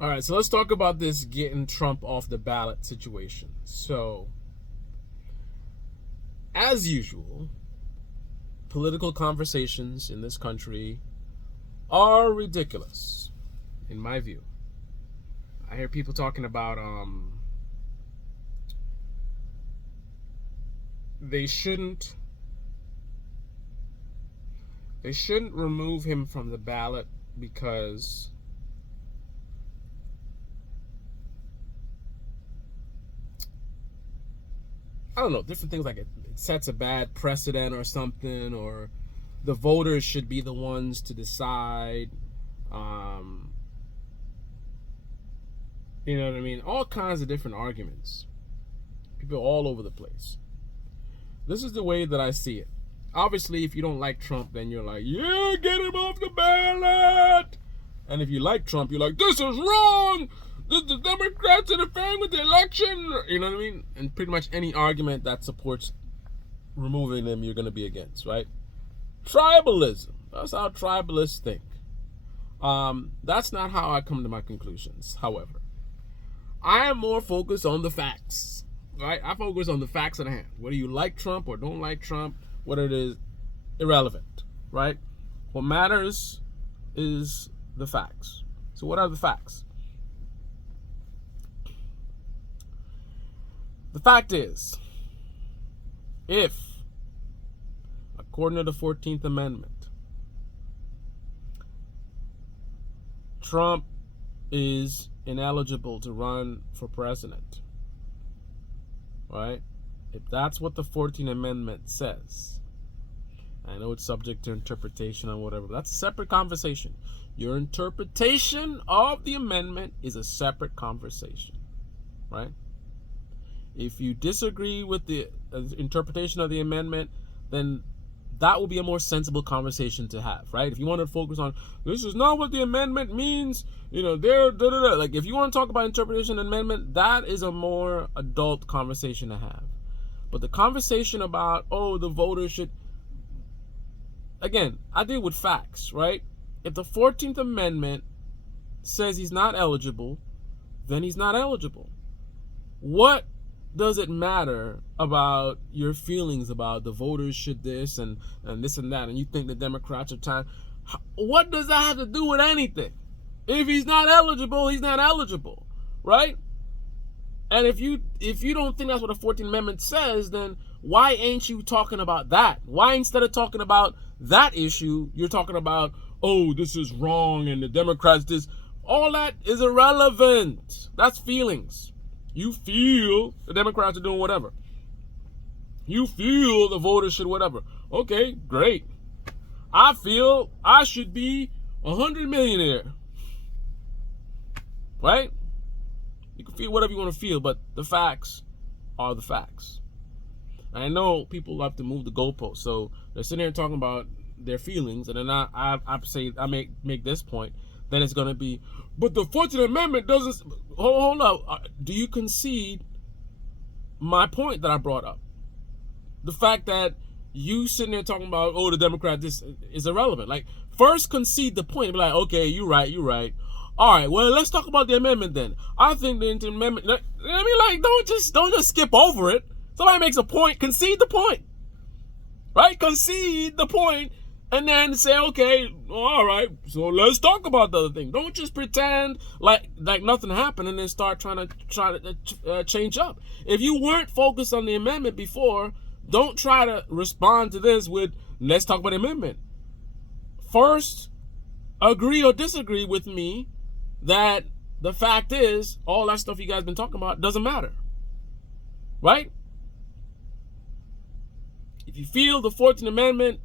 All right, so let's talk about this getting Trump off the ballot situation. So, as usual, political conversations in this country are ridiculous, in my view. I hear people talking about they shouldn't remove him from the ballot because I don't know, different things like it sets a bad precedent or something, or the voters should be the ones to decide. Um, you know what I mean? All kinds of different arguments. People all over the place. This is the way that I see it. Obviously, if you don't like Trump, then you're like, yeah, get him off the ballot. And if you like Trump, you're like, this is wrong. The Democrats are interfering with the election. You know what I mean? And pretty much any argument that supports removing them, you're going to be against, right? Tribalism. That's how tribalists think. That's not how I come to my conclusions. However, I am more focused on the facts, right? I focus on the facts at hand. Whether you like Trump or don't like Trump, whether it is irrelevant, right? What matters is the facts. So what are the facts? The fact is, if, according to the 14th Amendment, Trump is ineligible to run for president, right? If that's what the 14th Amendment says, I know it's subject to interpretation and whatever, but that's a separate conversation. Your interpretation of the amendment is a separate conversation, right? If you disagree with the interpretation of the amendment, then that will be a more sensible conversation to have, right? If you want to focus on, this is not what the amendment means, like if you want to talk about interpretation of the amendment, that is a more adult conversation to have. But the conversation about, the voters should, again, I deal with facts, right? If the 14th Amendment says he's not eligible, then he's not eligible. What does it matter about your feelings about the voters should this and this and that, and you think the Democrats are time? What does that have to do with anything? If he's not eligible, he's not eligible, right? And if you don't think that's what the 14th Amendment says, then why ain't you talking about that? Why instead of talking about that issue, you're talking about, this is wrong and the Democrats this? All that is irrelevant. That's feelings. You feel the Democrats are doing whatever. You feel the voters should whatever. Okay, great. I feel I should be 100 millionaire. Right? You can feel whatever you want to feel, but the facts are the facts. And I know people love to move the goalposts, so they're sitting here talking about their feelings, and then I make this point, then it's going to be, but the 14th Amendment doesn't. Hold up. Do you concede my point that I brought up? The fact that you sitting there talking about, the Democrat, this is irrelevant. Like, first concede the point. Be like, okay, you're right. All right, well, let's talk about the amendment then. I think the amendment. Don't just skip over it. Somebody makes a point, concede the point, right? Concede the point, and then say, okay, all right, so let's talk about the other thing. Don't just pretend like nothing happened and then start trying to change up. If you weren't focused on the amendment before, don't try to respond to this with, let's talk about the amendment. First, agree or disagree with me that the fact is, all that stuff you guys been talking about doesn't matter, right? If you feel the 14th Amendment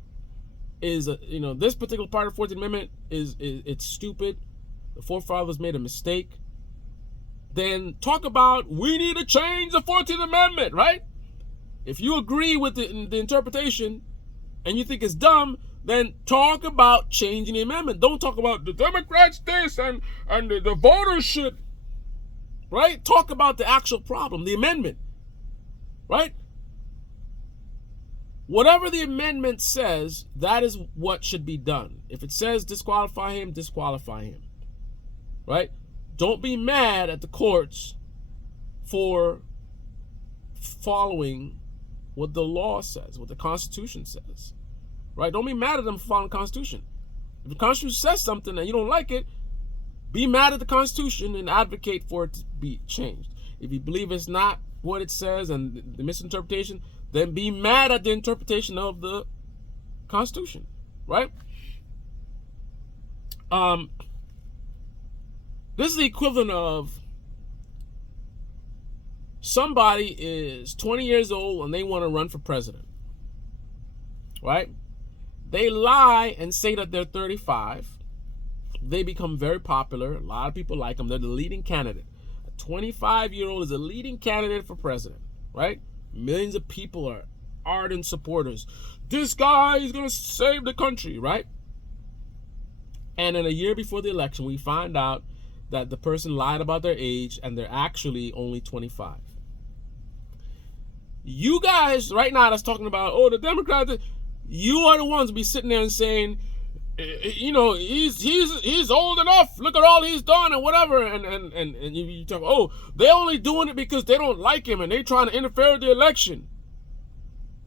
is, this particular part of the 14th Amendment it's stupid, the forefathers made a mistake, then talk about, we need to change the 14th Amendment, right? If you agree with the interpretation and you think it's dumb, then talk about changing the amendment. Don't talk about the Democrats this and the voters should, right? Talk about the actual problem, the amendment, right? Whatever the amendment says, that is what should be done. If it says disqualify him, right? Don't be mad at the courts for following what the law says, what the Constitution says, right? Don't be mad at them for following the Constitution. If the Constitution says something and you don't like it, be mad at the Constitution and advocate for it to be changed. If you believe it's not what it says and the misinterpretation, then be mad at the interpretation of the Constitution, right? This is the equivalent of somebody is 20 years old and they want to run for president, right? They lie and say that they're 35. They become very popular. A lot of people like them. They're the leading candidate. A 25-year-old is a leading candidate for president, right? Millions of people are ardent supporters. This guy is going to save the country, right? And then a year before the election, we find out that the person lied about their age and they're actually only 25. You guys right now that's talking about, oh, the Democrats, you are the ones be sitting there and saying, you know, he's old enough. Look at all he's done and whatever. And you talk, oh, they're only doing it because they don't like him and they're trying to interfere with the election.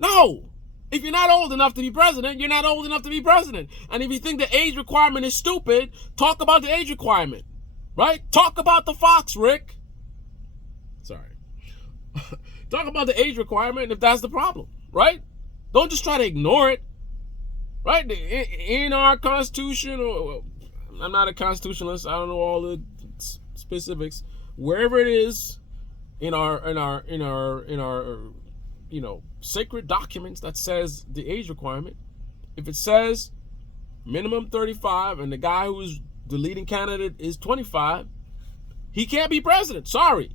No. If you're not old enough to be president, you're not old enough to be president. And if you think the age requirement is stupid, talk about the age requirement. Right? Talk about the Fox, Rick. Sorry. Talk about the age requirement if that's the problem, right? Don't just try to ignore it, right? In our Constitution, or I'm not a constitutionalist. I don't know all the specifics. Wherever it is in our you know, sacred documents that says the age requirement, if it says minimum 35 and the guy who's the leading candidate is 25, he can't be president. Sorry.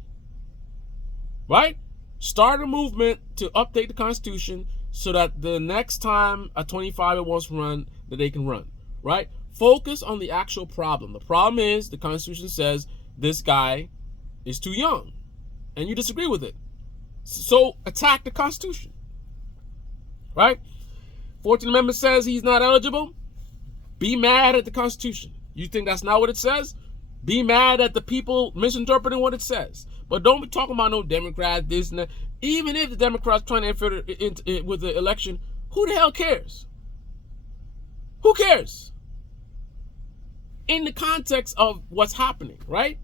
Right? Start a movement to update the Constitution so that the next time a 25 wants to run, that they can run. Right? Focus on the actual problem. The problem is the Constitution says this guy is too young and you disagree with it. So attack the Constitution. Right? 14th Amendment says he's not eligible. Be mad at the Constitution. You think that's not what it says? Be mad at the people misinterpreting what it says. But don't be talking about no Democrats, this and that. Even if the Democrats trying to interfere with the election, who the hell cares? Who cares? In the context of what's happening, right?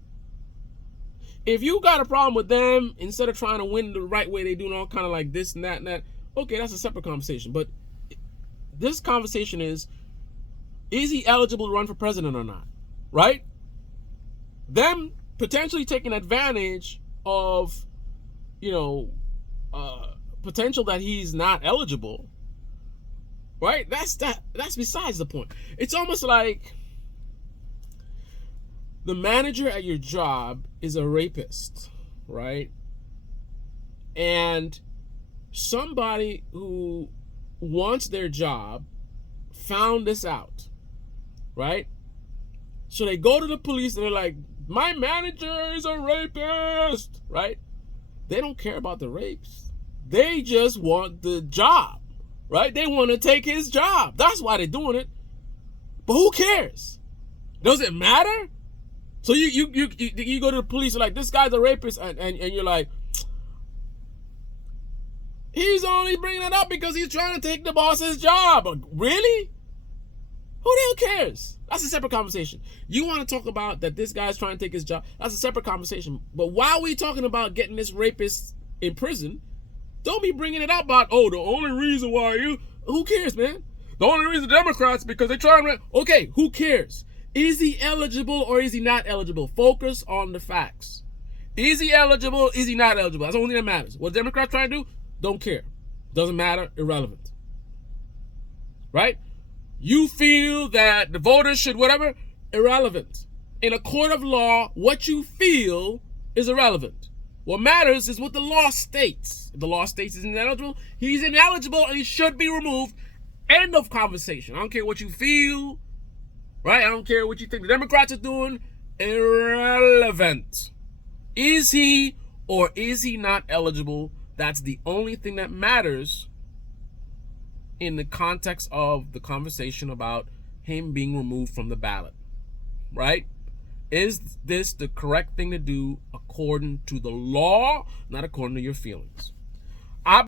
If you got a problem with them, instead of trying to win the right way, they doing all kind of like this and that, okay, that's a separate conversation. But this conversation is he eligible to run for president or not, right? Them potentially taking advantage of, you know, potential that he's not eligible, right? That's besides the point. It's almost like the manager at your job is a rapist, right? And somebody who wants their job found this out, right? So they go to the police and they're like, my manager is a rapist, right? They don't care about the rapes. They just want the job, right? They want to take his job. That's why they're doing it. But who cares? Does it matter? So you go to the police, like, this guy's a rapist, and you're like, he's only bringing it up because he's trying to take the boss's job. Really? Who the hell cares? That's a separate conversation. You want to talk about that this guy's trying to take his job, that's a separate conversation. But while we talking about getting this rapist in prison, don't be bringing it up about, oh, the only reason why who cares, man? The only reason Democrats, because they try and, okay, who cares? Is he eligible or is he not eligible? Focus on the facts. Is he eligible? Is he not eligible? That's the only thing that matters. What Democrats trying to do, don't care. Doesn't matter, irrelevant. Right? You feel that the voters should whatever, irrelevant. In a court of law, what you feel is irrelevant. What matters is what the law states. If the law states he's ineligible, he's ineligible and he should be removed. End of conversation. I don't care what you feel, right? I don't care what you think the Democrats are doing. Irrelevant. Is he or is he not eligible? That's the only thing that matters in the context of the conversation about him being removed from the ballot, right? Is this the correct thing to do according to the law, not according to your feelings?